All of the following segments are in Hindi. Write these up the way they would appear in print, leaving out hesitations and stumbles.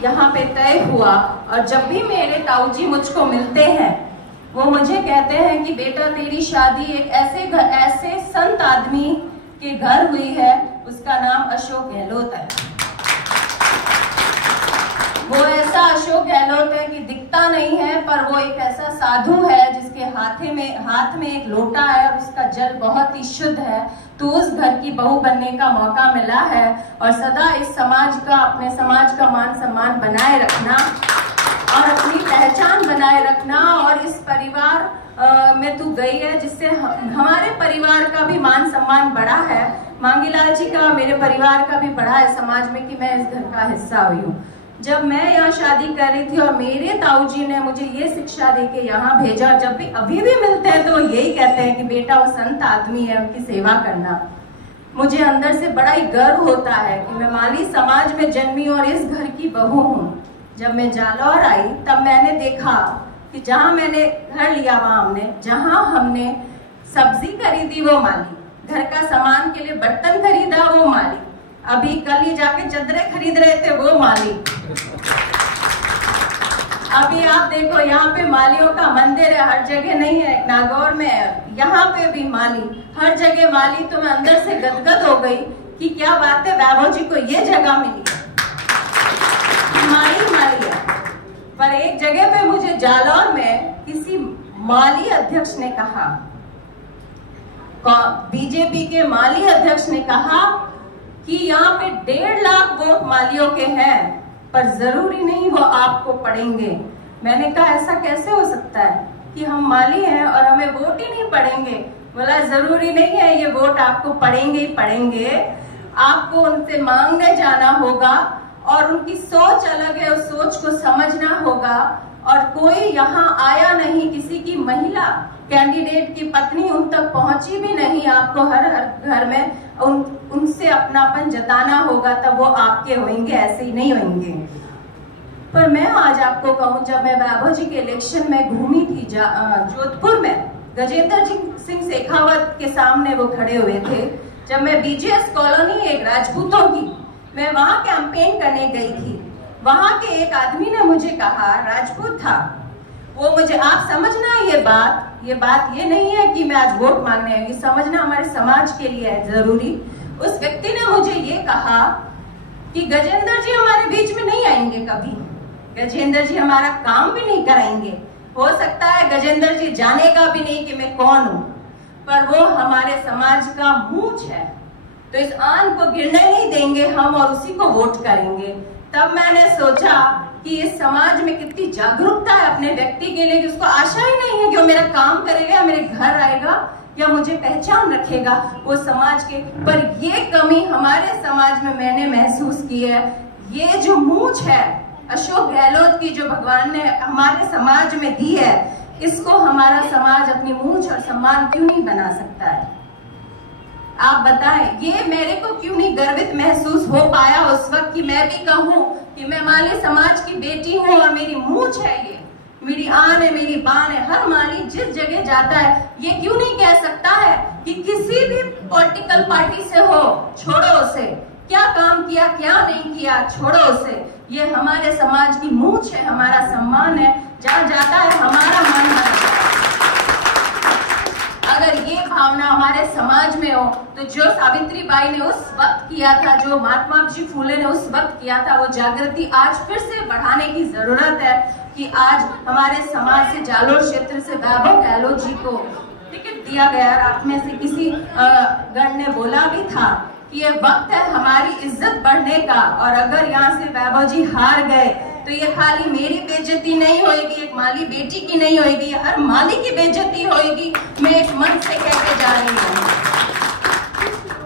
यहाँ पे तय हुआ। और जब भी मेरे ताऊ जी मुझको मिलते हैं वो मुझे कहते हैं कि बेटा तेरी शादी एक ऐसे संत आदमी के घर हुई है, उसका नाम अशोक गहलोत है। वो ऐसा अशोक गहलोत है कि दिखता नहीं है, पर वो एक ऐसा साधु है जिसके हाथ में एक लोटा है और उसका जल बहुत ही शुद्ध है। तो उस घर की बहू बनने का मौका मिला है और सदा इस अपने समाज का मान सम्मान बनाए रखना और अपनी पहचान बनाए रखना। और इस परिवार में तू गई है जिससे हमारे परिवार का भी मान सम्मान बढ़ा है, मांगीलाल जी का, मेरे परिवार का भी बढ़ा है समाज में कि मैं इस घर का हिस्सा हुई हूँ। जब मैं यहाँ शादी कर रही थी और मेरे ताऊ जी ने मुझे ये शिक्षा देके यहाँ भेजा, जब भी अभी भी मिलते हैं तो यही कहते हैं कि बेटा वो संत आदमी है, उनकी सेवा करना। मुझे अंदर से बड़ा ही गर्व होता है कि मैं माली समाज में जन्मी और इस घर की बहू हूँ। जब मैं जालौर आई तब मैंने देखा कि जहाँ मैंने घर लिया वहाँ जहाँ हमने सब्जी खरीदी वो माली, घर का सामान के लिए बर्तन खरीदा वो माली, अभी कल ही जाके चादरें खरीद रहे थे वो माली। अभी आप देखो यहाँ पे मालियों का मंदिर है, हर जगह नहीं है, नागौर में है, यहाँ पे भी माली, हर जगह माली। तो मैं अंदर से गदगद हो गई कि क्या बात है, वैभव जी को ये जगह मिली है, माली है। पर एक जगह पे मुझे जालौर में किसी माली अध्यक्ष ने कहा, बीजेपी के माली अध्यक्ष ने कहा कि यहाँ पे 1.5 लाख वोट मालियों के हैं, पर जरूरी नहीं वो आपको पड़ेंगे। मैंने कहा ऐसा कैसे हो सकता है कि हम माली हैं और हमें वोट ही नहीं पड़ेंगे? बोला जरूरी नहीं है, ये वोट आपको पड़ेंगे ही पड़ेंगे, आपको उनसे मांगने जाना होगा और उनकी सोच अलग है, उस सोच को समझना होगा। और कोई यहाँ आया नहीं, किसी की महिला कैंडिडेट की पत्नी उन तक पहुंची भी नहीं, आपको हर घर में उनसे अपनापन जताना होगा, तब वो आपके होंगे, ऐसे ही नहीं होंगे। पर मैं आज आपको कहूं, जब मैं वैभव जी के इलेक्शन में घूमी थी जोधपुर में, गजेंद्र सिंह शेखावत के सामने वो खड़े हुए थे। जब मैं बीजेएस कॉलोनी एक राजपूतों की, मैं वहां कैंपेन करने गई थी, वहां के एक आदमी ने मुझे कहा, राजपूत था वो, मुझे आप समझना ये बात ये नहीं है कि मैं आज वोट मांगने आई, समझना हमारे समाज के लिए है जरूरी। उस व्यक्ति ने मुझे ये कहा कि गजेंद्र जी हमारे बीच में नहीं आएंगे कभी, गजेंद्र जी हमारा काम भी नहीं कराएंगे, हो सकता है गजेंद्र जी जानेगा भी नहीं कि मैं कौन हूँ, पर वो हमारे समाज का मूंछ है, तो इस आन को गिरने नहीं देंगे हम और उसी को वोट करेंगे। तब मैंने सोचा कि इस समाज में कितनी जागरूकता है अपने व्यक्ति के लिए, कि उसको आशा ही नहीं है कि वो मेरा काम करेगा, मेरे घर आएगा या मुझे पहचान रखेगा वो समाज के। पर ये कमी हमारे समाज में मैंने महसूस की है। ये जो मूंछ है अशोक गहलोत की, जो भगवान ने हमारे समाज में दी है, इसको हमारा समाज अपनी मूंछ और सम्मान क्यों नहीं बना सकता है? आप बताएं, ये मेरे को क्यों नहीं गर्वित महसूस हो पाया उस वक्त कि मैं भी कहूं कि मैं माली समाज की बेटी हूं और मेरी मूंछ है, ये मेरी आन है, मेरी बान है। हर माली जिस जगह जाता है ये क्यों नहीं कह सकता है कि किसी भी पॉलिटिकल पार्टी से हो, छोड़ो उसे, क्या काम किया क्या नहीं किया छोड़ो उसे, ये हमारे समाज की मूंछ है, हमारा सम्मान है, जहाँ जाता है हमारा मान है। अगर ये भावना हमारे समाज में हो तो जो सावित्री बाई ने उस वक्त किया था, जो महात्मा जी फूले ने उस वक्त किया था, वो जागृति आज फिर से बढ़ाने की जरूरत है कि आज हमारे समाज से, जालोर क्षेत्र से वैभव गहलोत जी को टिकट दिया गया। आप में से किसी गण ने बोला भी था कि ये वक्त है हमारी इज्जत बढ़ने का, और अगर यहाँ से वैभव जी हार गए तो ये खाली मेरी बेइज्जती नहीं होगी, एक माली बेटी की नहीं होगी, हर माली की बेइज्जती होगी। मैं एक मन से कह के जा रही हूँ।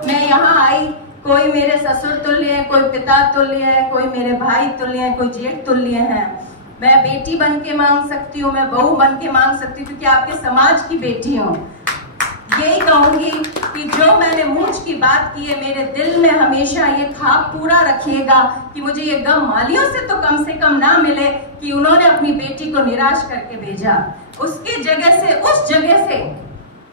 मैं यहाँ आई, कोई मेरे ससुर तुल्य है, कोई पिता तुल्य है, कोई मेरे भाई तुल्य है, कोई जेठ तुल्य है। मैं बेटी बन के मांग सकती हूँ, मैं बहू बन के मांग सकती हूँ, क्योंकि आपके समाज की बेटी हूँ। यही कहूंगी कि जो मैंने मूंछ की बात की है, मेरे दिल में हमेशा ये ख्वाब पूरा रखिएगा कि मुझे ये गम मालियों से तो कम से कम ना मिले कि उन्होंने अपनी बेटी को निराश करके भेजा। उसकी जगह से, उस जगह से,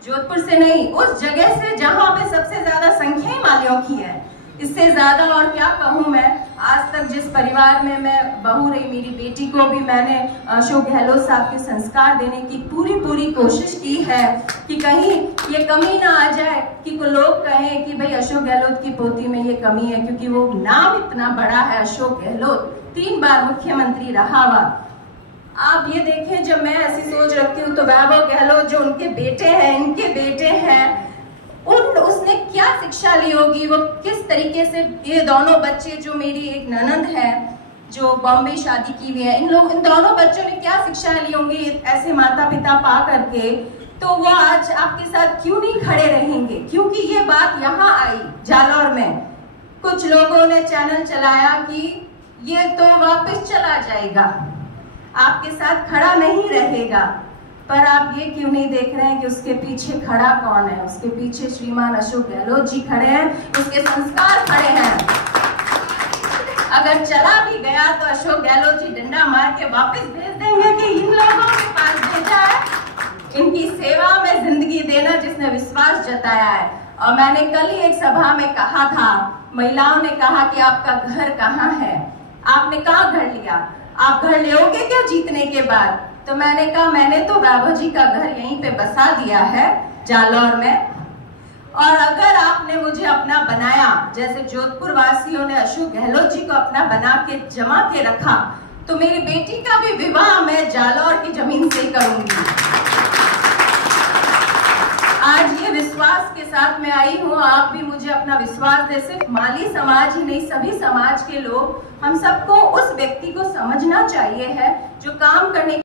जोधपुर से नहीं, उस जगह से जहां पे सबसे ज्यादा संख्या मालियों की है, इससे ज्यादा और क्या कहूँ मैं। आज तक जिस परिवार में मैं बहू रही, मेरी बेटी को भी मैंने अशोक गहलोत साहब के संस्कार देने की पूरी कोशिश की है कि कहीं ये कमी ना आ जाए कि कोई लोग कहें कि भाई अशोक गहलोत की पोती में ये कमी है, क्योंकि वो नाम इतना बड़ा है अशोक गहलोत, 3 बार मुख्यमंत्री रहा हुआ। आप ये देखें, जब मैं ऐसी सोच रखती हूँ तो वैभव गहलोत जो उनके बेटे हैं, इनके बेटे हैं, उसने क्या शिक्षा ली होगी, वो किस तरीके से, ये दोनों बच्चे, जो मेरी एक ननद है जो बॉम्बे शादी की हुई है, इन दोनों बच्चों ने क्या शिक्षा ली होंगी ऐसे माता पिता पा करके, तो वो आज आपके साथ क्यों नहीं खड़े रहेंगे। क्योंकि ये बात यहाँ आई जालौर में, कुछ लोगों ने चैनल चलाया कि ये तो वापस चला जाएगा, आपके साथ खड़ा नहीं रहेगा, पर आप ये क्यों नहीं देख रहे हैं कि उसके पीछे खड़ा कौन है। उसके पीछे श्रीमान अशोक गहलोत जी खड़े हैं, उसके संस्कार खड़े हैं। अगर चला भी गया तो अशोक गहलोत जी डंडा मार के वापस भेज देंगे कि इन लोगों के पास भेजा है, इनकी सेवा में जिंदगी देना जिसने विश्वास जताया है। और मैंने कल ही एक सभा में कहा था, महिलाओं ने कहा कि आपका घर कहाँ है, आपने कहाँ घर लिया, आप घर लोगे क्या जीतने के बाद। तो मैंने कहा मैंने तो वैभव जी का घर यहीं पे बसा दिया है जालौर में, और अगर आपने मुझे अपना बनाया, जैसे जोधपुर वासियों ने अशोक गहलोत जी को अपना बना के जमा के रखा, तो मेरी बेटी का भी विवाह मैं जालौर की जमीन से करूंगी। आज ये विश्वास के साथ मैं आई हूँ, आप भी मुझे अपना विश्वास दे। सिर्फ माली समाज ही नहीं, सभी समाज के लोग, हम सबको उस व्यक्ति को समझना चाहिए है जो काम करने